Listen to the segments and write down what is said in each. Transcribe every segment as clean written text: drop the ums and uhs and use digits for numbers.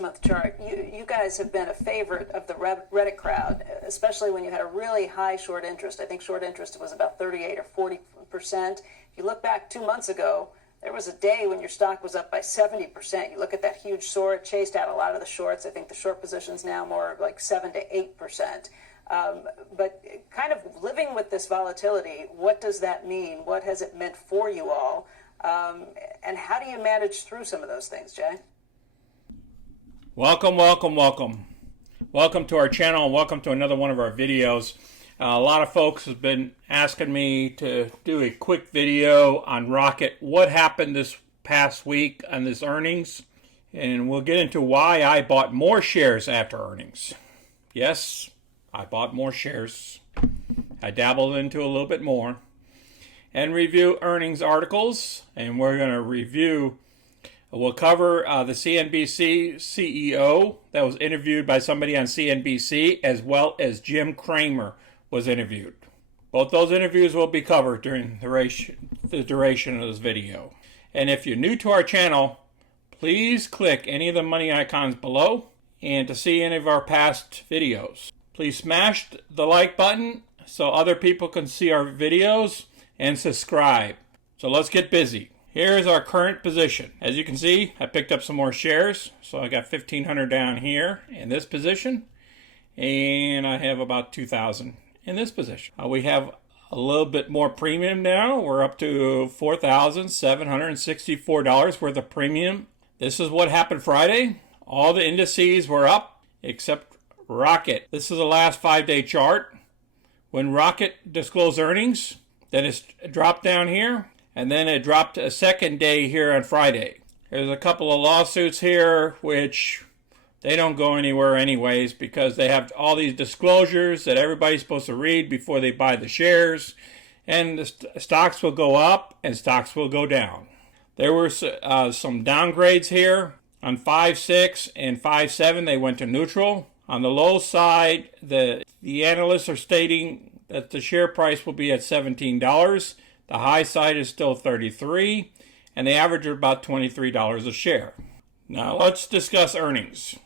month chart. You guys have been a favorite of the Reddit crowd, especially when you had a really high short interest. I think short interest was about 38 or 40%. If you look back 2 months ago, there was a day when your stock was up by 70%. You look at that huge soar, it chased out a lot of the shorts. I think the short position's now more like 7 to 8%. But kind of living with this volatility, what does that mean? What has it meant for you all? And how do you manage through some of those things, Jay? Welcome to our channel, and welcome to another one of our videos. A lot of folks have been asking me to do a quick video on Rocket. What happened this past week on this earnings? And we'll get into why I bought more shares after earnings. Yes, I bought more shares. I dabbled into a little bit more. And review earnings articles. And we're going to we'll cover the CNBC CEO that was interviewed by somebody on CNBC, as well as Jim Cramer was interviewed. Both those interviews will be covered during the duration of this video. And if you're new to our channel, please click any of the money icons below and to see any of our past videos. Please smash the like button so other people can see our videos, and subscribe. So let's get busy. Here's our current position. As you can see, I picked up some more shares. So I got 1,500 down here in this position, and I have about 2,000 in this position. We have a little bit more premium now. We're up to $4,764 worth of premium. This is what happened Friday. All the indices were up except Rocket. This is the last 5-day chart. When Rocket disclosed earnings, then it dropped down here, and then it dropped a second day here on Friday. There's a couple of lawsuits here which they don't go anywhere anyways, because they have all these disclosures that everybody's supposed to read before they buy the shares, and the stocks will go up and stocks will go down. There were some downgrades here on 5.6 and 5.7. They went to neutral. On the low side, the analysts are stating that the share price will be at $17. The high side is still $33, and they average about $23 a share. Now let's discuss earnings.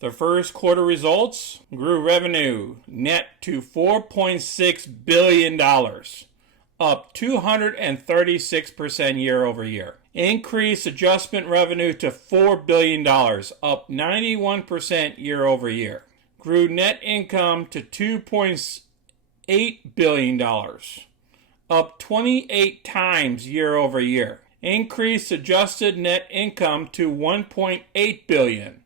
The first quarter results grew revenue net to $4.6 billion, up 236% year over year. Increased adjustment revenue to $4 billion, up 91% year over year. Grew net income to $2.8 billion, up 28 times year over year. Increased adjusted net income to $1.8 billion.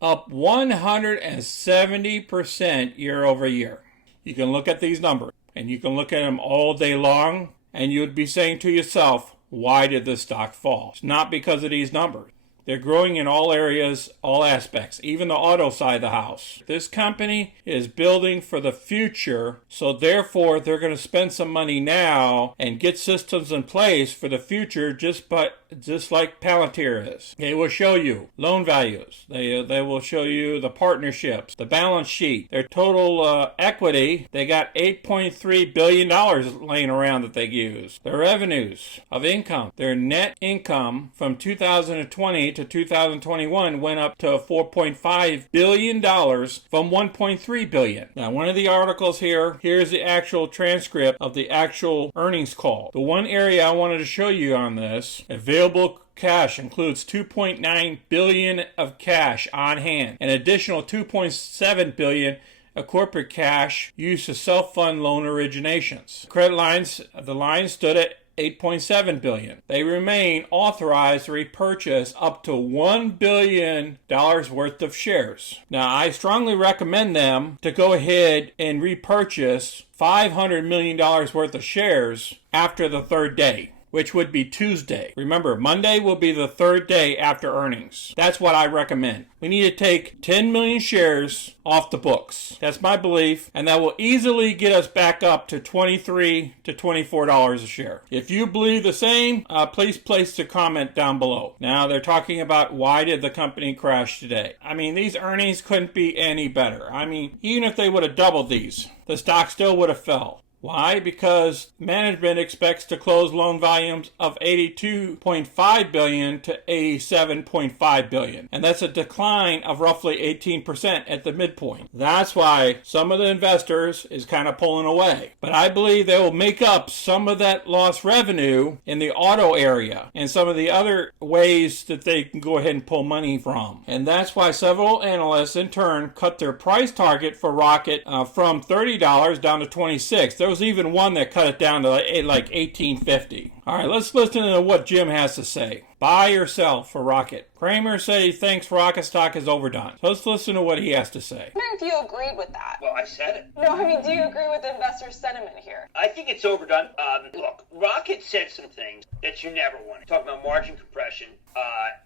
Up 170% year over year. You can look at these numbers, and you can look at them all day long, and you would be saying to yourself, why did the stock fall? It's not because of these numbers. They're growing in all areas, all aspects, even the auto side of the house. This company is building for the future, so therefore they're going to spend some money now and get systems in place for the future, just like Palantir is. They will show you loan values. They will show you the partnerships, the balance sheet, their total equity. They got $8.3 billion laying around that they use. Their revenues of income, their net income from 2020 to 2021 went up to $4.5 billion from $1.3 billion. Now, one of the articles here's the actual transcript of the actual earnings call. The one area I wanted to show you on this, available cash includes $2.9 billion of cash on hand, an additional $2.7 billion of corporate cash used to self-fund loan originations. Credit lines, the line stood at $8.7 billion. They remain authorized to repurchase up to $1 billion worth of shares. Now, I strongly recommend them to go ahead and repurchase $500 million worth of shares after the third day, which would be Tuesday. Remember, Monday will be the third day after earnings. That's what I recommend. We need to take 10 million shares off the books. That's my belief, and that will easily get us back up to $23 to $24 a share. If you believe the same, please place a comment down below. Now, they're talking about why did the company crash today. I mean, these earnings couldn't be any better. I mean, even if they would have doubled these, the stock still would have fell. Why? Because management expects to close loan volumes of $82.5 billion to $87.5 billion. And that's a decline of roughly 18% at the midpoint. That's why some of the investors is kind of pulling away. But I believe they will make up some of that lost revenue in the auto area and some of the other ways that they can go ahead and pull money from. And that's why several analysts in turn cut their price target for Rocket from $30 down to $26. There was even one that cut it down to like $18.50. All right, let's listen to what Jim has to say. Buy or sell for Rocket. Cramer said he thinks Rocket stock is overdone. So let's listen to what he has to say. I wonder if you agreed with that. Well, I said it. No, I mean, do you agree with investor sentiment here? I think it's overdone. Look, Rocket said some things that you never want. Talking about margin compression,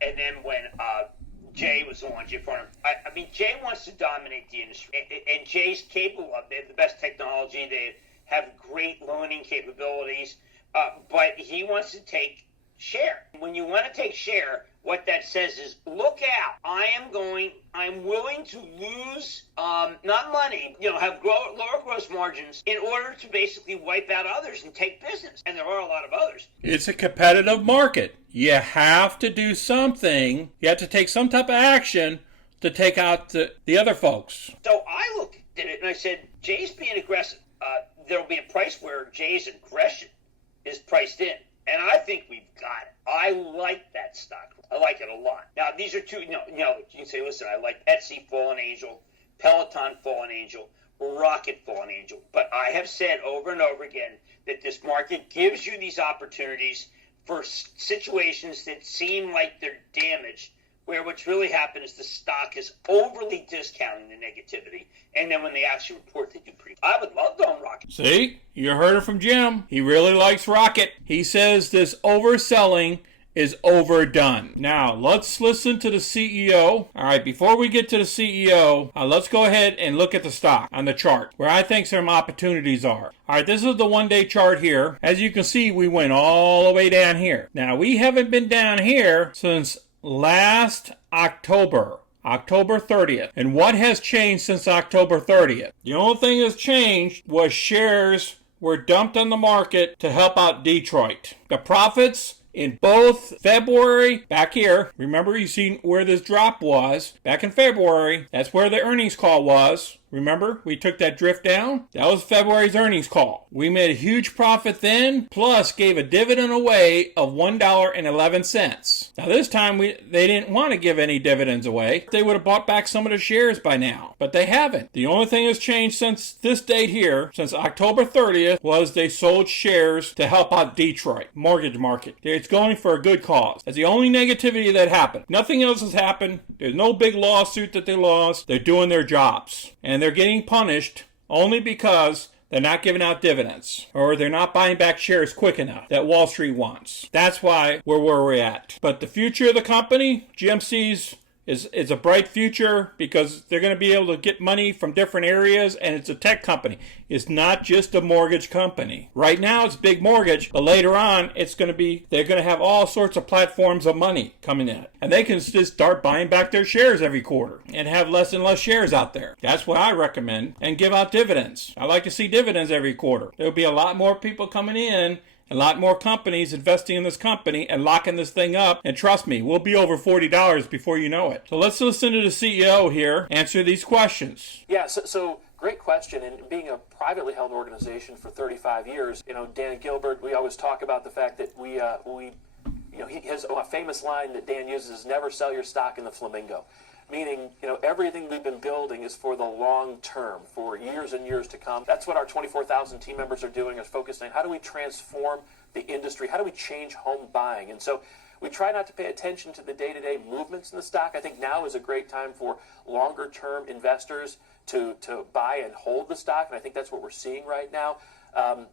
and then when Jay was on, Jay Farnham. I mean, Jay wants to dominate the industry, and Jay's capable of it. They have the best technology. They have great loaning capabilities, but he wants to take share. When you want to take share, what that says is, look out, I'm willing to lose, not money, have lower gross margins in order to basically wipe out others and take business. And there are a lot of others. It's a competitive market. You have to do something. You have to take some type of action to take out the other folks. So I looked at it and I said, Jay's being aggressive. There'll be a price where Jay's aggression is priced in. And I think we've got it. I like that stock. I like it a lot. Now, these are two, you can say, listen, I like Etsy, Fallen Angel, Peloton, Fallen Angel, Rocket, Fallen Angel. But I have said over and over again that this market gives you these opportunities for situations that seem like they're damaged, where what's really happened is the stock is overly discounting the negativity, and then when they actually report, they do pretty. I would love to own Rocket. See? You heard it from Jim. He really likes Rocket. He says this overselling is overdone. Now, let's listen to the CEO. All right, before we get to the CEO, let's go ahead and look at the stock on the chart, where I think some opportunities are. All right, this is the one-day chart here. As you can see, we went all the way down here. Now, we haven't been down here since last October 30th. And what has changed since October 30th? The only thing that's changed was shares were dumped on the market to help out Detroit. The profits in both February, back here, remember you seen where this drop was, back in February, that's where the earnings call was. Remember, we took that drift down? That was February's earnings call. We made a huge profit then, plus gave a dividend away of $1.11. Now this time, they didn't want to give any dividends away. They would have bought back some of the shares by now, but they haven't. The only thing that's changed since this date here, since October 30th, was they sold shares to help out Detroit mortgage market. It's going for a good cause. That's the only negativity that happened. Nothing else has happened. There's no big lawsuit that they lost. They're doing their jobs. And they're getting punished only because they're not giving out dividends or they're not buying back shares quick enough that Wall Street wants. That's why we're where we're at. But the future of the company, GMC's, is a bright future because they're going to be able to get money from different areas, and it's a tech company. It's not just a mortgage company. Right now it's big mortgage, but later on they're going to have all sorts of platforms of money coming in. And they can just start buying back their shares every quarter and have less and less shares out there. That's what I recommend. And give out dividends. I like to see dividends every quarter. There'll be a lot more people coming in, a lot more companies investing in this company and locking this thing up. And trust me, we'll be over $40 before you know it. So let's listen to the CEO here answer these questions. Yeah, so great question. And being a privately held organization for 35 years, Dan Gilbert, we always talk about the fact that he has a famous line that Dan uses is never sell your stock in the flamingo. Meaning, everything we've been building is for the long term, for years and years to come. That's what our 24,000 team members are doing, is focusing on how do we transform the industry? How do we change home buying? And so we try not to pay attention to the day-to-day movements in the stock. I think now is a great time for longer-term investors to buy and hold the stock, and I think that's what we're seeing right now.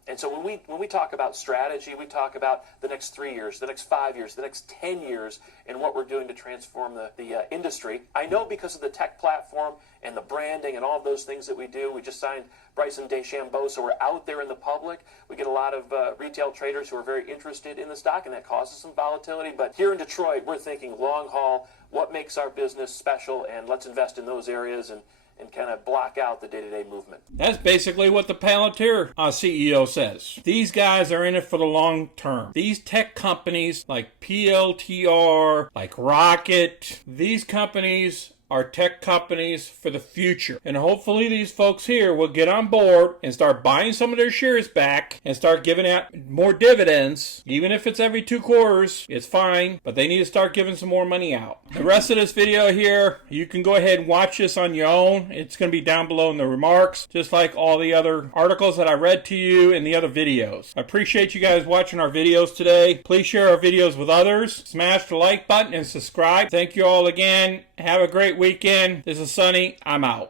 And so when we talk about strategy, we talk about the next 3 years, the next 5 years, the next 10 years, and what we're doing to transform the industry. I know because of the tech platform and the branding and all of those things that we do. We just signed Bryson DeChambeau, so we're out there in the public. We get a lot of retail traders who are very interested in the stock, and that causes some volatility. But here in Detroit, we're thinking long haul, what makes our business special, and let's invest in those areas and and kind of block out the day-to-day movement. That's basically what the Palantir CEO says. These guys are in it for the long term. These tech companies like PLTR, like Rocket, these companies are tech companies for the future. And hopefully these folks here will get on board and start buying some of their shares back and start giving out more dividends. Even if it's every 2 quarters, it's fine, but they need to start giving some more money out. The rest of this video here, you can go ahead and watch this on your own. It's going to be down below in the remarks, just like all the other articles that I read to you in the other videos. I appreciate you guys watching our videos today. Please share our videos with others. Smash the like button and subscribe. Thank you all again. Have a great weekend. This is Sonny. I'm out.